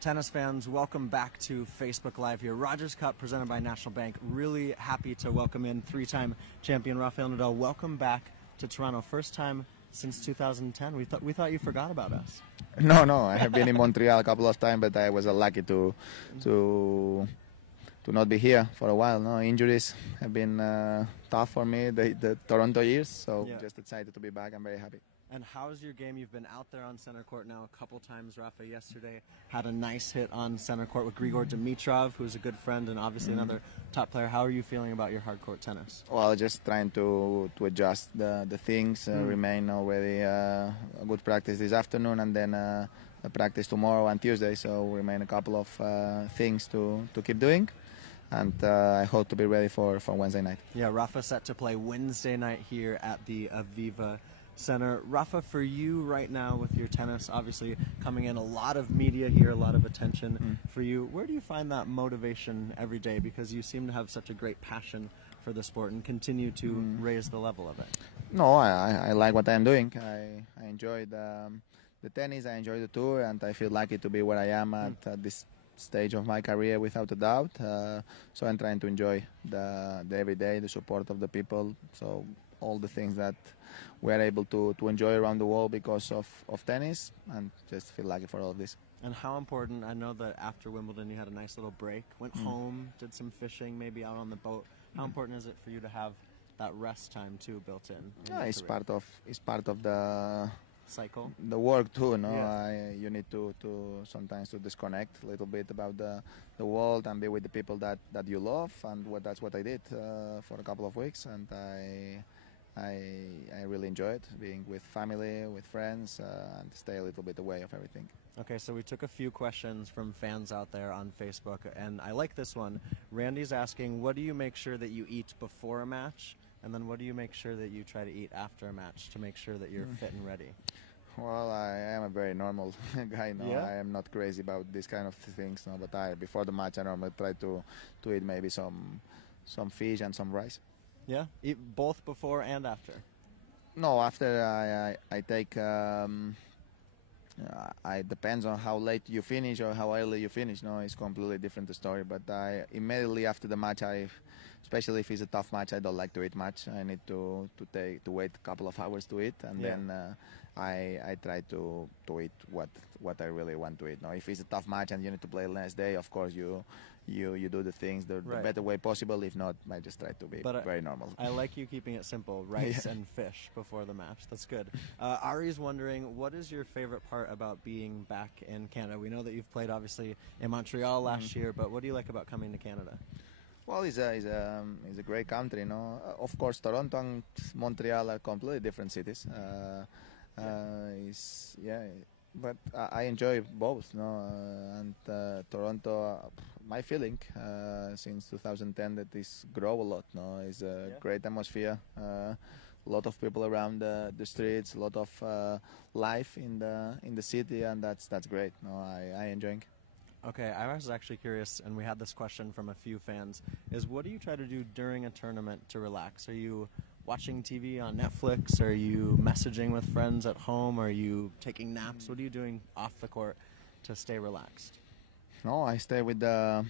Tennis fans, welcome back to Facebook Live here. Rogers Cup presented by National Bank. Really happy to welcome in three-time champion Rafael Nadal. Welcome back to Toronto. First time since 2010. We thought you forgot about us. No. I have been in Montreal a couple of times, but I was lucky to not be here for a while. No injuries have been tough for me the Toronto years, so just excited to be back. I'm very happy. And how's your game? You've been out there on center court now a couple times. Rafa yesterday had a nice hit on center court with Grigor Dimitrov, who's a good friend and obviously another top player. How are you feeling about your hard court tennis? Well, just trying to adjust the things, remain already a good practice this afternoon, and then a practice tomorrow and Tuesday, so remain a couple of things to keep doing. And I hope to be ready for Wednesday night. Yeah, Rafa set to play Wednesday night here at the Aviva Center. Rafa, for you right now with your tennis, obviously coming in a lot of media here, a lot of attention for you. Where do you find that motivation every day? Because you seem to have such a great passion for the sport and continue to raise the level of it. No, I like what I'm doing. I enjoy the tennis, I enjoy the tour, and I feel lucky to be where I am at this stage of my career, without a doubt. So I'm trying to enjoy the everyday, the support of the people, so all the things that we are able to enjoy around the world because of tennis, and just feel lucky for all of this. And how important, I know that after Wimbledon you had a nice little break, went home, did some fishing, maybe out on the boat. How important is it for you to have that rest time too built in? Yeah, it's part of the cycle, the work too. No, yeah. You need to sometimes to disconnect a little bit about the world and be with the people that you love, and that's what I did for a couple of weeks, and I really enjoyed being with family, with friends, and stay a little bit away of everything. Okay, so we took a few questions from fans out there on Facebook, and I like this one. Randy's asking, what do you make sure that you eat before a match? And then what do you make sure that you try to eat after a match to make sure that you're fit and ready? Well, I am a very normal guy. No, yeah? I am not crazy about these kind of things. No, but before the match, I normally try to eat maybe some fish and some rice. Yeah, eat both before and after. No, after I take. It depends on how late you finish or how early you finish. No, it's completely different story. But immediately after the match, especially if it's a tough match, I don't like to eat much. I need to wait a couple of hours to eat, and then I try to eat what I really want to eat. Now, if it's a tough match and you need to play the next day, of course you do the things the better way possible. If not, I just try to be very normal. I like you keeping it simple, rice and fish before the match. That's good. Ari's wondering, what is your favorite part about being back in Canada? We know that you've played obviously in Montreal last year, but what do you like about coming to Canada? Well, it's a great country, no? Of course, Toronto and Montreal are completely different cities. But I enjoy both, no? And Toronto, my feeling since 2010 that this grow a lot, no? It's a great atmosphere, a lot of people around the streets, a lot of life in the city, and that's great. No, I enjoy. Okay, I was actually curious, and we had this question from a few fans, is what do you try to do during a tournament to relax? Are you watching TV on Netflix? Are you messaging with friends at home? Are you taking naps? What are you doing off the court to stay relaxed? No, I stay with the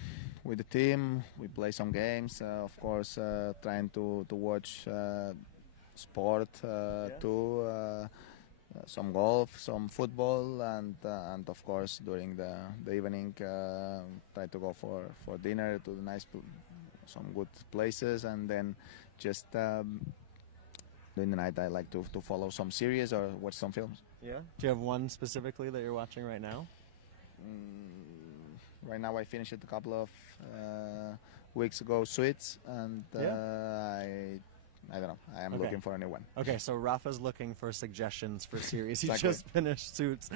team. We play some games. Of course, trying to watch sport too. Some golf, some football, and of course during the evening try to go for dinner to some good places, and then just during the night I like to follow some series or watch some films. Yeah. Do you have one specifically that you're watching right now? Right now I finished it a couple of weeks ago, Suits, and I don't know. I am looking for a new one. Okay, so Rafa's looking for suggestions for series. He just finished Suits.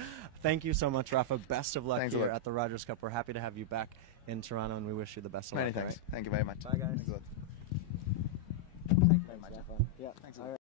Thank you so much, Rafa. Best of luck here at the Rogers Cup. We're happy to have you back in Toronto, and we wish you the best of luck. Many thanks. Thank you very much. Bye, guys. Thanks a lot. Thank you very much, Rafa. Yeah. Thanks a lot.